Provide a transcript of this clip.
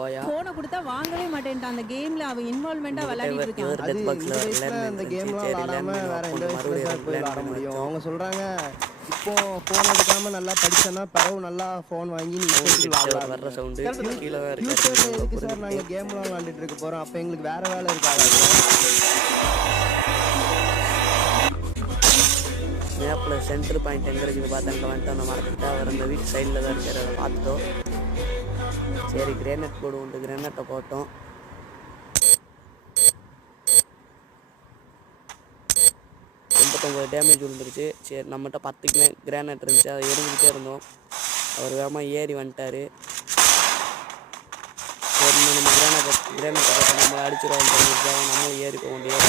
போயா போனை கொடுத்தா வாங்கவே மாட்டேன்ட்டான். அந்த கேம்ல அவன் இன்வால்வ்மெண்டா விளையாடிட்டு இருக்கான். அது இந்த வயசுல அந்த கேம்லாம் விளாடாம வேற எந்த வயசுல சார் போய் விளாட முடியும்? அவங்க சொல்றாங்க இப்போ போன் எடுக்காம நல்லா படிச்சேன்னா பிறகு நல்லா போன் வாங்கி நீ வர்ற சவுண்டு கீழே ஃபியூச்சர்ல எதுக்கு சார் நாங்க கேம்லாம் விளாண்டுட்டு இருக்க போறோம்? அப்ப எங்களுக்கு வேற வேலை இருக்காது. மேப்பில் சென்ட்ரு பாயிண்ட் எங்கே இருக்குது பார்த்து அங்கே வந்துட்டு அந்த மரத்துக்கிட்ட அவர் அந்த வீட்டு சைடில் தான் இருக்கிறத பார்த்துட்டோம். சரி கிரேனட் போடுவோம், கிரேனட்டை போட்டோம். டேமேஜ் விழுந்துருச்சு. சரி நம்மகிட்ட 10 கிரானைட் இருந்துச்சு, அதை எரிஞ்சுக்கிட்டே இருந்தோம். அவர் வேகமாக ஏறி வந்துட்டார். சரி நம்ம கிரானைட்டை போட்டு நம்ம அடிச்சிடுவோம் தெரிஞ்சிருக்கோம். நம்மளும் ஏறி போக முடியாது.